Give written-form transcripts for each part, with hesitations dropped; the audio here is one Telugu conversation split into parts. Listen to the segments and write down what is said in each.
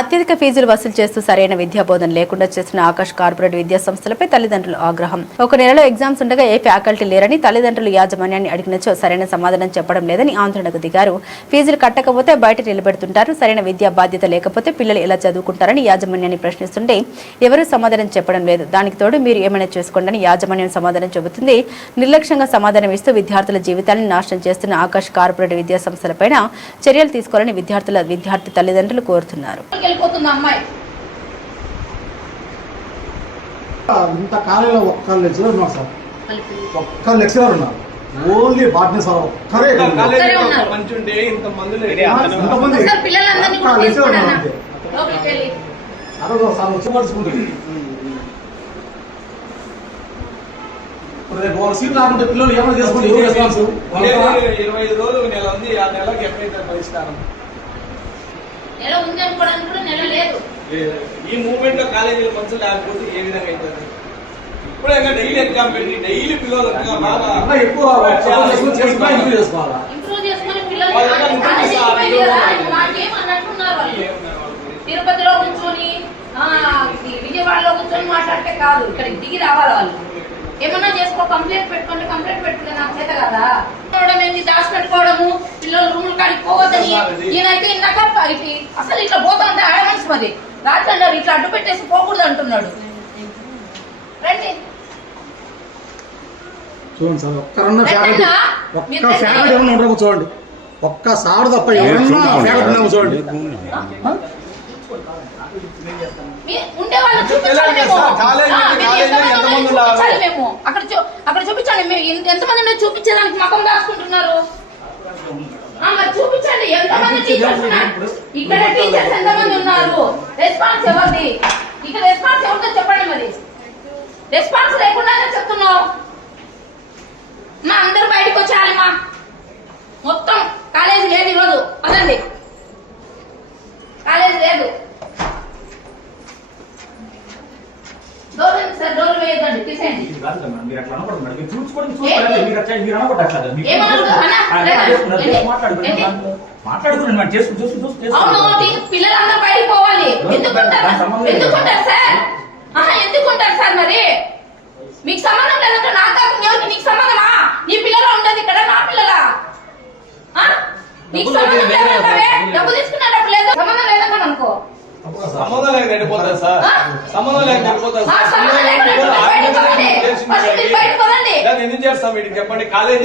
అత్యధిక ఫీజులు వసూలు చేస్తూ సరైన విద్యా బోధన లేకుండా చేస్తున్న ఆకాష్ కార్పొరేట్ విద్యా సంస్థలపై తల్లిదండ్రులు ఆగ్రహం. ఒక నెలలో ఎగ్జామ్స్ ఉండగా ఏ ఫ్యాకల్టీ లేరని తల్లిదండ్రులు యాజమాన్యాన్ని అడిగినచో సరైన సమాధానం చెప్పడం లేదని ఆందోళనకు దిగారు. ఫీజులు కట్టకపోతే బయట నిలబెడుతుంటారు, సరైన విద్యా బాధ్యత లేకపోతే పిల్లలు ఎలా చదువుకుంటారని యాజమాన్యాన్ని ప్రశ్నిస్తుంటే ఎవరూ సమాధానం చెప్పడం లేదు. దానికి తోడు మీరు ఏమైనా చేసుకోండి యాజమాన్యం సమాధానం చెబుతుంది. నిర్లక్ష్యంగా సమాధానం ఇస్తూ విద్యార్థుల జీవితాలను నాశనం చేస్తున్న ఆకాష్ కార్పొరేట్ విద్యా సంస్థలపైన చర్యలు తీసుకోవాలని విద్యార్థి తల్లిదండ్రులు కోరుతున్నారు. వెళ్ళిపోతుంది అమ్మాయి. ఇంత కాలేజీలో ఒక్క లెక్చరర్ ఉన్నారు సార్, ఒక్క లెక్చరర్ ఉన్నారు. ఓన్లీ బాట్నీ సార్ ఒక్కరే. సీట్ రాకుంటే పిల్లలు ఏమైనా చేసుకోండి. 25 రోజులు నెల ఉంది. ఆ నెలకి ఎప్పుడైతే పరిష్కారం నెల ఉంది అనుకోవడానికి కూడా నెల లేదు. ఈ మూవ్మెంట్ లో కాలేజీలు మంచి లేకపోతే ఏ విధంగా అవుతుంది? ఇప్పుడే డైలీ ఎగ్జామ్ పెట్టి డైలీ పిల్లలు ఎక్కువ ఇంప్రూవ్ చేసుకుని పిల్లలు మాకేమన్నట్టున్నారు. తిరుపతిలో కూర్చొని విజయవాడలో కూర్చొని మాట్లాడితే కాదు, ఇక్కడికి దిగి రావాలి. వాళ్ళు ఏమన్నా చేసుకో, కంప్లైంట్ పెట్టుకుంటే కంప్లైంట్ పెట్టుకునే నాకు చేత కదా. దాచి పెట్టుకోవడము, పిల్లలు రూములు కాడికి పోవద్దని. ఈయనైతే ఇందాక అసలు ఇట్లా పోతా ఉంటే ఆడమనిషి మరి రాత్రి అన్నారు ఇట్లా అడ్డు పెట్టేసి పోకూడదు అంటున్నాడు. రండి చూడండి సార్, ఒక్క ఫ్యాకల్టీ ఎవరైనా ఉండరు చూడండి. ఒక్క సార్ తప్ప ఎవరైనా ఫ్యాకల్టీ చూడండి. ఉండే వాళ్ళు చూపించాలి. మేము అక్కడ చూపించండి. మేము ఎంతమంది చూపించేదానికి మకం దాచుకుంటున్నారు. మరి చూపించండి ఎంతమంది టీచర్స్. ఇక్కడ టీచర్స్ ఎంతమంది ఉన్నారు? రెస్పాన్స్ ఎవరిది? ఇక్కడ రెస్పాన్స్ ఎవరితో చెప్పండి. మరి రెస్పాన్స్ లేకుండానే చెప్తున్నావు. మా అందరూ బయటకు వచ్చేయాలి. మొత్తం కాలేజీ లేదు ఈరోజు. పదండి, కాలేజీ లేదు. డోర్లు వేయద్దండి, తీసేయండి. పిల్లలందరూ బయటకు పోవాలి. ఎందుకుంటారు సార్? ఎందుకుంటారు సార్? మరి మీకు సంబంధం లేదంటే నా కాకుండా ఎవరికి? నీకు సంబంధమా? నీ పిల్లలు ఉండదు ఇక్కడ, నా పిల్లలా? నీకు సంబంధం లేదంటే డబ్బు తీసుకునేటప్పుడు లేదు, సంబంధం లేదంటే అనుకో. సంబంధం లేక నడిపోతారు సార్. సంబంధం లేక నడిపోతారు సార్. ఎందుకు చేస్తాం వీటికి చెప్పండి. కాలేజీ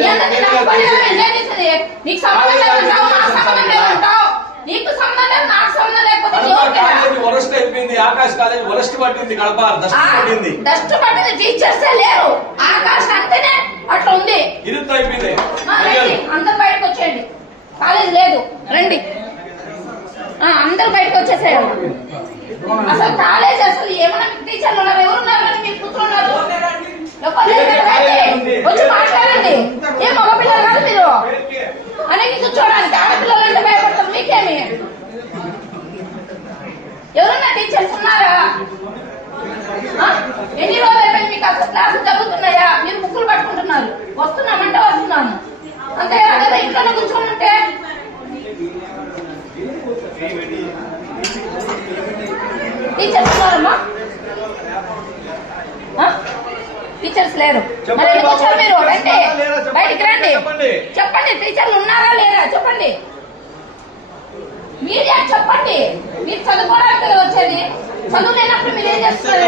వరస్ట్ అయిపోయింది. ఆకాశ్ కాలేజ్ వరస్ట్ పట్టింది. కడప డస్ట్ పట్టింది. టీచర్స్ లేరు. ఆకాశ్ అంటేనే అట్లా ఉంది. ఇరుత్తు అయిపోయింది. అందరు బయటకు వచ్చేయండి. కాలేజ్ లేదు, రండి. అందరు బయటకు వచ్చేసాడు. అసలు కాలేజ్ అసలు ఏమన్నా టీచర్లు ఉన్నారు? ఎవరున్నారు? మీకు కూర్చున్నారు. వచ్చి మాట్లాడండి. ఏ మగపిల్లలు కాదు మీరు అనేది కూర్చోడానికి. ఆడపిల్లలు అంటే భయపడతారు. మీకేమి ఎవరన్నా టీచర్స్ ఉన్నారా? ఎన్ని రోజులు అయిపోయింది మీకు? అసలు క్లాసులు జరుగుతున్నాయా? మీరు ముక్కులు పట్టుకుంటున్నారు. వస్తున్నామంటే వస్తున్నాము అంతే కదా. ఇంట్లోనే కూర్చొని ఉంటే టీచర్స్ ఉన్నారమ్మా? టీచర్స్ లేరు. మరి ఎందుకు వచ్చారు మీరు? రండి, బయటికి రండి. చెప్పండి, టీచర్లు ఉన్నారా లేరా చెప్పండి. మీరే చెప్పండి. మీరు చదువుకోవడానికి కదా వచ్చేది. చదువు లేనప్పుడు మీరు ఏం చేస్తున్నారు?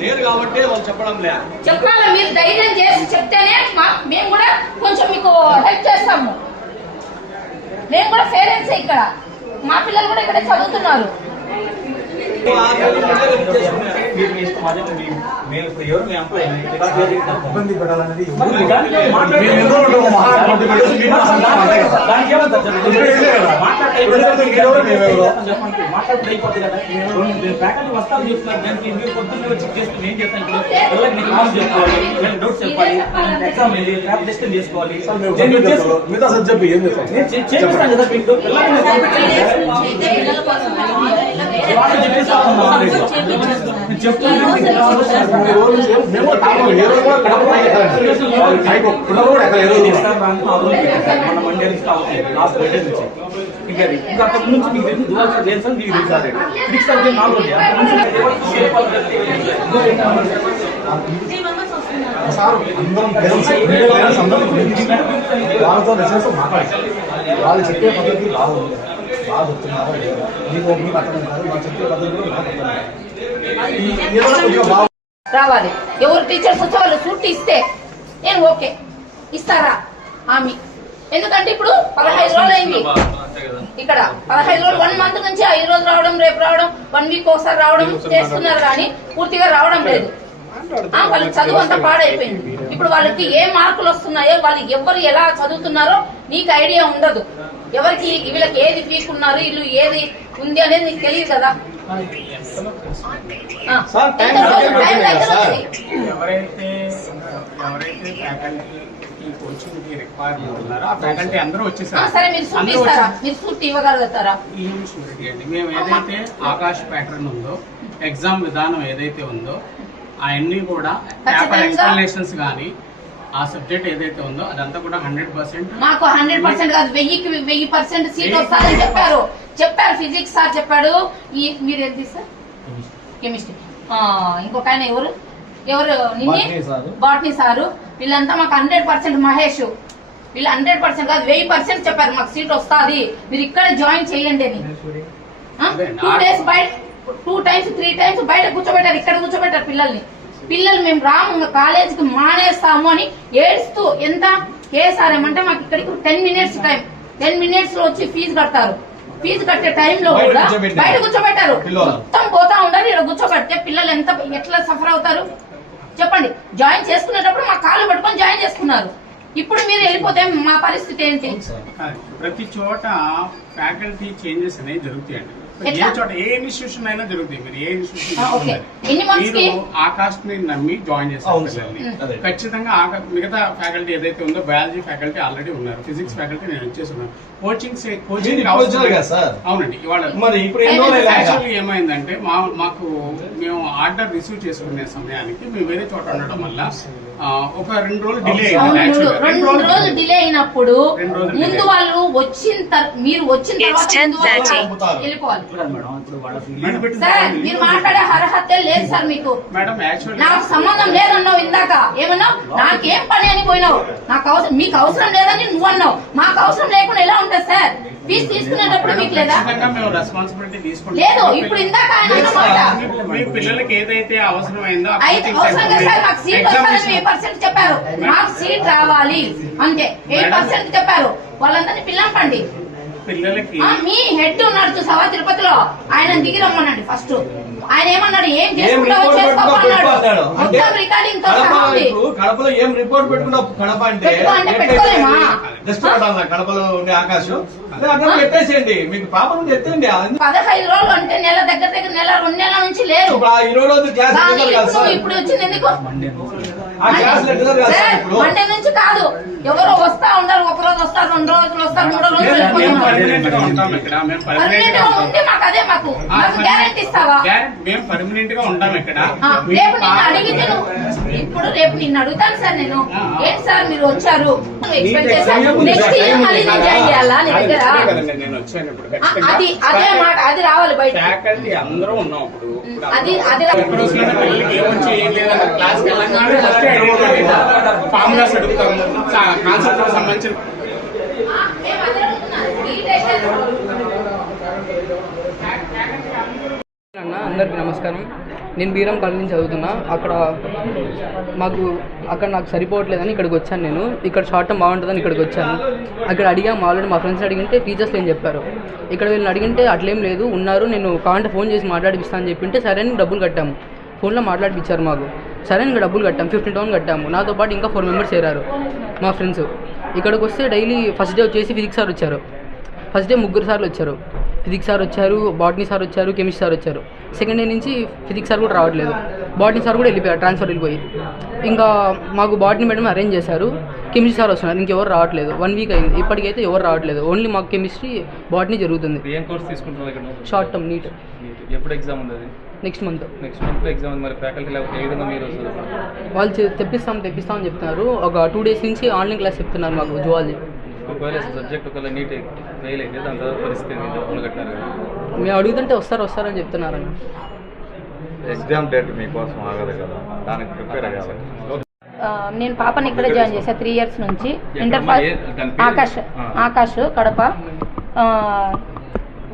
లేరు కాబట్టి వాళ్ళు చెప్పడం లేదు. చెప్పాలా? మీరు ధైర్యం చేసి చెప్తేనే మేము కూడా కొంచెం మీకు హెల్ప్ చేస్తాము. మేము కూడా పేరెంట్స్ ఇక్కడ. మా పిల్లలు కూడా ఇక్కడ చదువుతున్నారు. ఇబ్బంది పెట్టాలనేది మిగతా చెప్పి ఏం చేస్తాను కదా మీకు పిల్లల కోసం మేము టాప్ ఏ రోజు కూడా కడపలో ఎక్కలేదు. పైకి ఒక్కడో కూడా ఎక్కడ ఏ రోజు కూడా. మన మండే నుంచి లాస్ట్ బర్త్డే నుంచి ఇంకా అక్కడ నుంచి మీకు తెలిసి దువాసా జైన్స్ అని మీకు తెలుసు ఆల్రెడీ 6 అవుతుంది 4 రోజు సార్ అందరం పేరెంట్స్ అందరం వాళ్ళతో రెసిడెన్స్ మాట్లాడారు. వాళ్ళు చెప్పే పద్ధతి బాగుంది, బాగా చెప్తున్నారు. మీకు అర్థం కాదు, వాళ్ళు చెప్పే పద్ధతి కూడా బాగా రావాలి. ఎవరు టీచర్స్ వచ్చే వాళ్ళు సూట్ ఇస్తే నేను ఓకే ఇస్తారా హామీ. ఎందుకంటే ఇప్పుడు 15 రోజులు అయింది ఇక్కడ 15 రోజులు 1 మంత్ నుంచి ఈ రోజు రావడం రేపు రావడం 1 వీక్ ఒకసారి రావడం చేస్తున్నారు కానీ పూర్తిగా రావడం లేదు. వాళ్ళ చదువు అంతా పాడైపోయింది. ఇప్పుడు వాళ్ళకి ఏ మార్కులు వస్తున్నాయో వాళ్ళు ఎవరు ఎలా చదువుతున్నారో నీకు ఐడియా ఉండదు. ఎవరికి వీళ్ళకి ఏది వీక్ ఉన్నారు వీళ్ళు ఏది ఉంది అనేది నీకు తెలియదు కదా. ఎవరైతే ఫ్యాకల్టీ కోచింగ్ కి రిక్వైర్మెంట్ ఉన్నారో ఆ ఫ్యాకల్టీ అందరూ వచ్చేసారు. సరే మీరు సూట్ ఇస్తారా? మీరు సూట్ ఇవ్వగలుగుతారా? అండి మేము ఏదైతే ఆకాశ్ ప్యాటర్న్ ఉందో ఎగ్జామ్ విధానం ఏదైతే ఉందో అవన్నీ కూడా పేపర్ ఎక్స్ప్లెనేషన్స్ కానీ ఆ సబ్జెక్ట్ ఏదైతే ఉందో అదంతా కూడా 100%. మాకు 100% కాదు 1000% సీట్ వస్తారని చెప్పారు ఫిజిక్స్ సార్ చెప్పాడు. మీరు ఏంటి సార్ కెమిస్ట్రీ ఇంకొక ఆయన ఎవరు బాటనీ సారు వీళ్ళంతా మాకు 100% మహేష్ వీళ్ళు 100% కాదు 1000% చెప్పారు మాకు సీట్ వస్తుంది మీరు ఇక్కడ జాయిన్ చేయండి అని. 2 days బయట 2 times 3 times బయట కూర్చోబెట్టారు. ఇక్కడ కూర్చోబెట్టారు పిల్లలు మేము రాము కాలేజీకి మానేస్తాము అని ఏడుస్తూ ఎంత కేసారేమంటే మాకు ఇక్కడికి 10 minutes టైం 10 minutes లో వచ్చి ఫీజు కడతారు. ఫీజు కట్టే టైంలో కూడా బయట కూర్చోబెట్టారు. మొత్తం పోతా ఉండాలి. ఇక్కడ కూర్చోబెడితే పిల్లలు ఎట్లా సఫర్ అవుతారు చెప్పండి. జాయిన్ చేసుకునేటప్పుడు మా కాళ్ళు పట్టుకొని జాయిన్ చేసుకున్నారు. ఇప్పుడు మీరు వెళ్ళిపోతే మా పరిస్థితి ఏంటి? ప్రతి చోట ఫ్యాకల్టీ చేంజెస్ అనేవి జరుగుతాయండి. ఏ చోట ఏ ఇన్స్టిట్యూషన్ అయినా జరుగుతాయి. మీరు ఏ ఇన్స్టిట్యూషన్ మీరు ఆకాశ్ ని నమ్మి జాయిన్ చేస్తారు పిల్లల్ని ఖచ్చితంగా మిగతా ఫ్యాకల్టీ ఏదైతే ఉందో బయాలజీ ఫ్యాకల్టీ ఆల్రెడీ ఉన్నారు. ఫిజిక్స్ ఫ్యాకల్టీ నేను ఇచ్చేస్తున్నాను. కోచింగ్ అవునండి. ఇవాళ యాక్చువల్లీ ఏమైందంటే మాకు మేము ఆర్డర్ రిసీవ్ చేసుకునే సమయానికి మేము వేరే చోట ఉండడం వల్ల ఒక 2 రోజులు డిలే అయింది. 2 రోజులు డిలే అయినప్పుడు ముందు వాళ్ళు మీరు వచ్చిన తర్వాత వెళ్ళిపోవాలి సార్. మీరు మాట్లాడే అర్హత లేదు సార్ మీకు. నాకు సంబంధం లేదన్నావు ఇందాక. ఏమన్నావు? నాకేం పని అని పోయినావు. మీకు అవసరం లేదని నువ్వు అన్నావు. మాకు అవసరం లేకుండా ఎలా ఉంటుంది సార్? ఫీజు తీసుకునేటప్పుడు మీకు లేదా? లేదు. ఇప్పుడు ఇందాక ఆయన పిల్లలకి ఏదైతే అవసరమైందో అవసరం కదా సార్. మాకు సీట్ వస్తారని 8% చెప్పారు. మాకు సీట్ రావాలి అంతే 8% చెప్పారు. వాళ్ళందరినీ పిల్లంపండి. పిల్లలకి మీ హెడ్ ఉన్నాడు చూసావా తిరుపతిలో ఆయన దిగి రమ్మనండి ఫస్ట్. ఆయన ఏమన్నాడు? ఏం చేసుకుంటావో చేసుకోమన్నాడు. మొత్తం రికార్డింగ్ తో కడపలో ఏం రిపోర్ట్ పెట్టుకున్నావు? కడప అంటే పెట్టుకోలేమా? జస్ట్ కడపలో ఉండే ఆకాశం అక్కడ పెట్టేసేయండి. మీకు పాపం నుంచి ఎత్తండి. 15 రోజులు అంటే నెల దగ్గర 2 నెలల నుంచి లేరు. ఈ రోజు ఇప్పుడు వచ్చింది ఎందుకు? ఇప్పుడు మండే నుంచి కాదు. ఎవరో వస్తా ఉండరు. 1 రోజు వస్తారు, 2 రోజులు వస్తారు, 3 రోజులు ఉంటే మాకు అదే మాకు గ్యారెంటీ ఇస్తావా? మేము పర్మనెంట్ గా ఉంటాం ఇక్కడ. రేపు నిన్ను అడిగితే ఇప్పుడు రేపు నిన్ను అడుగుతాను సార్ నేను. ఏంటి సార్ మీరు వచ్చారు ఎక్స్పెక్ట్ చేశారు నెక్స్ట్ ఇయర్ మళ్ళీ నేను జాయిన్ చేయాలా నీ దగ్గర? అదే మాట అది రావాలి బయట. ఫ్యాకల్టీ అందరూ ఉన్నాం అది క్లాస్ ఫార్ములాస్ అడుగుతాం కాన్సెప్ట్ సంబంధించిన అందరికీ నమస్కారం. నేను బీరం కాలేజ్ నుంచి చదువుతున్నా. అక్కడ నాకు సరిపోవట్లేదని ఇక్కడికి వచ్చాను. నేను ఇక్కడ షార్ట్ టర్మ్ బాగుంటుందని ఇక్కడికి వచ్చాను. అక్కడ అడిగాము ఆల్రెడీ మా ఫ్రెండ్స్ అడిగింటే టీచర్స్ ఏం చెప్పారు. ఇక్కడ వీళ్ళని అడిగింటే అట్లేం లేదు ఉన్నారు, నేను కావాలంటే ఫోన్ చేసి మాట్లాడిపిస్తాను అని చెప్పింటే సరే అని డబ్బులు కట్టాము. ఫోన్లో మాట్లాడిపించారు మాకు. సరే ఇంకా డబ్బులు కట్టాము. 15,000 కట్టాము. నాతో పాటు ఇంకా 4 members చేరారు మా ఫ్రెండ్స్. ఇక్కడికి వస్తే డైలీ ఫస్ట్ డే వచ్చేసి ఫిజిక్స్ సార్ వచ్చారు. ఫస్ట్ డే 3 సార్లు వచ్చారు. ఫిజిక్స్ సార్ వచ్చారు, బాటనీ సార్ వచ్చారు, కెమిస్ట్రీ సార్ వచ్చారు. సెకండ్ డే నుంచి ఫిజిక్స్ సార్ కూడా రావట్లేదు. బాటనీ సార్ కూడా వెళ్ళిపోయారు, ట్రాన్స్ఫర్ వెళ్ళిపోయి. ఇంకా మాకు బాటనీ మేడం అరేంజ్ చేశారు. కెమిస్ట్రీ సార్ వస్తున్నారు, ఇంకెవరు రావట్లేదు. 1 వీక్ అయింది, ఇప్పటికైతే ఎవరు రావట్లేదు. ఓన్లీ మాకు కెమిస్ట్రీ బాటనీ జరుగుతుంది. ఏం కోర్స్ తీసుకుంటున్నారు ఇక్కడ? Short term NEET. ఎప్పుడు ఎగ్జామ్ ఉంది? అది నెక్స్ట్ మంత్ ఎగ్జామ్ ఉంది. మరి ఫ్యాకల్టీ లేకపోతే ఏ విధంగా మీరు వాళ్ళు తెప్పిస్తామని చెప్తున్నారు. ఒక 2 days నుంచి ఆన్లైన్ క్లాస్ చెప్తున్నారు మాకు జువాలజీ. ఒకవేళ సబ్జెక్ట్ ఒకవేళ నీట్ ఫెయిల్ అయితే దాని తర్వాత పరిస్థితి డబ్బులు కట్టారు. మేము అడుగుతుంటే వస్తారని చెప్తున్నారన్న. ఎగ్జామ్ డేట్ మీకోసం ఆగదు కదా, దానికి ప్రిపేర్ అయ్యాలి. నేను పాపని ఇక్కడే జాయిన్ చేశాను 3 years నుంచి. Inter Akash Kadapa.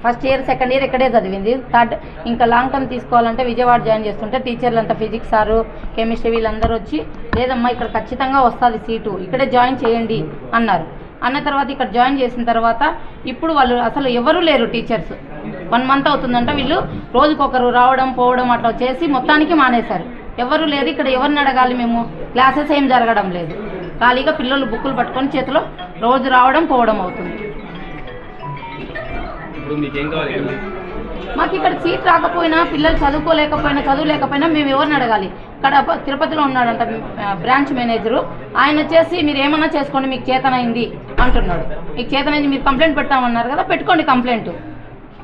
First year second year ఇక్కడే చదివింది. థర్డ్ ఇంకా లాంగ్ టర్మ్ తీసుకోవాలంటే విజయవాడ జాయిన్ చేస్తుంటే టీచర్లు అంతా ఫిజిక్స్ సారు కెమిస్ట్రీ వీళ్ళందరూ వచ్చి లేదమ్మా ఇక్కడ ఖచ్చితంగా వస్తుంది సీటు, ఇక్కడే జాయిన్ చేయండి అన్నారు. అన్న తర్వాత ఇక్కడ జాయిన్ చేసిన తర్వాత ఇప్పుడు వాళ్ళు అసలు ఎవరూ లేరు టీచర్స్. 1 month అవుతుందంట. వీళ్ళు రోజుకొకరు రావడం పోవడం అట్లా చేసి మొత్తానికి మానేశారు. ఎవరు లేరు ఇక్కడ. ఎవరిని అడగాలి మేము? క్లాసెస్ ఏం జరగడం లేదు. ఖాళీగా పిల్లలు బుక్కులు పట్టుకొని చేతిలో రోజు రావడం పోవడం అవుతుంది. మాకు ఇక్కడ సీట్ రాకపోయినా పిల్లలు చదువులేకపోయినా మేము ఎవరిని అడగాలి? ఇక్కడ తిరుపతిలో ఉన్నాడంట బ్రాంచ్ మేనేజరు. ఆయన వచ్చేసి మీరు ఏమన్నా చేసుకోండి, మీకు చేతనైంది అంటున్నాడు. మీకు చేతనైంది, మీరు కంప్లైంట్ పెడతామన్నారు కదా, పెట్టుకోండి కంప్లైంట్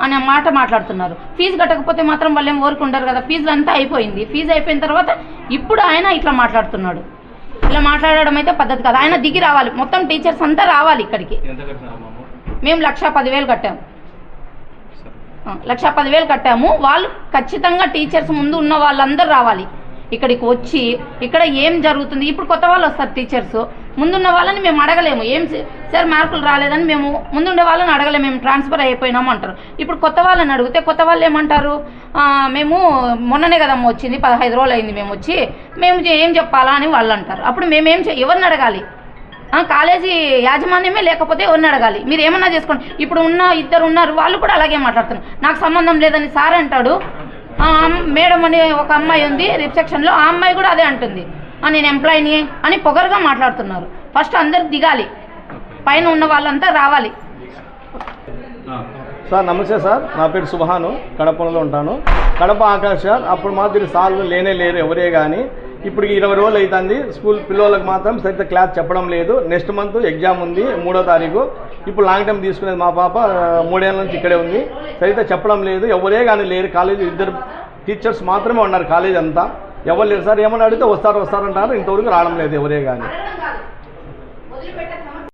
అనే మాట మాట్లాడుతున్నారు. ఫీజు కట్టకపోతే మాత్రం వాళ్ళు ఏం ఊరుకుంటారు కదా. ఫీజు అంతా అయిపోయింది. ఫీజు అయిపోయిన తర్వాత ఇప్పుడు ఆయన ఇట్లా మాట్లాడుతున్నాడు. ఇలా మాట్లాడడం అయితే పద్ధతి కాదు. ఆయన దిగి రావాలి, మొత్తం టీచర్స్ అంతా రావాలి ఇక్కడికి. మేము 1,10,000 కట్టాము. 1,10,000 కట్టాము. వాళ్ళు ఖచ్చితంగా టీచర్స్ ముందు ఉన్న వాళ్ళందరూ రావాలి ఇక్కడికి వచ్చి ఇక్కడ ఏం జరుగుతుంది. ఇప్పుడు కొత్త వాళ్ళు వస్తారు టీచర్స్. ముందున్న వాళ్ళని మేము అడగలేము. ఏం సార్ మార్కులు రాలేదని మేము ముందుండే వాళ్ళని అడగలేము, మేము ట్రాన్స్ఫర్ అయిపోయినాము అంటారు. ఇప్పుడు కొత్త వాళ్ళని అడిగితే కొత్త వాళ్ళు ఏమంటారు? మేము మొన్ననే కదమ్మ వచ్చింది, 15 రోజులు అయింది మేము వచ్చి, మేము ఏం చెప్పాలా అని వాళ్ళు అంటారు. అప్పుడు మేమేం ఎవరిని అడగాలి? కాలేజీ యాజమాన్యమే లేకపోతే ఎవరిని అడగాలి? మీరు ఏమన్నా చేసుకోండి. ఇప్పుడు ఉన్న 2 ఉన్నారు, వాళ్ళు కూడా అలాగే మాట్లాడుతున్నారు. నాకు సంబంధం లేదని సార్ అంటాడు. మేడం అని ఒక అమ్మాయి ఉంది రిసెప్షన్లో, ఆ అమ్మాయి కూడా అదే అంటుంది, నేను ఎంప్లాయీని అని పొగరుగా మాట్లాడుతున్నారు. ఫస్ట్ అందరు దిగాలి, పైన ఉన్న వాళ్ళంతా రావాలి. సార్ నమస్తే సార్, నా పేరు సుభాను, కడపలో ఉంటాను. కడప ఆకాష్ సార్. అప్పుడు మాదిరి సార్లు లేరు ఎవరే కానీ. ఇప్పుడు 20 రోజులు అవుతుంది. స్కూల్ పిల్లలకు మాత్రం సరిగ్గా క్లాస్ చెప్పడం లేదు. నెక్స్ట్ మంత్ ఎగ్జామ్ ఉంది 3వ తారీఖు. ఇప్పుడు లాంగ్ టైం తీసుకునేది మా పాప 3 ఏళ్ళ నుంచి ఇక్కడే ఉంది. సరిగ్గా చెప్పడం లేదు, ఎవరే కానీ లేరు. కాలేజీ 2 టీచర్స్ మాత్రమే ఉన్నారు కాలేజ్ అంతా. ఎవరు లేరు సార్. ఏమన్నా అడిగితే వస్తారంటారు, ఇంతవరకు రావడం లేదు ఎవరే కానీ.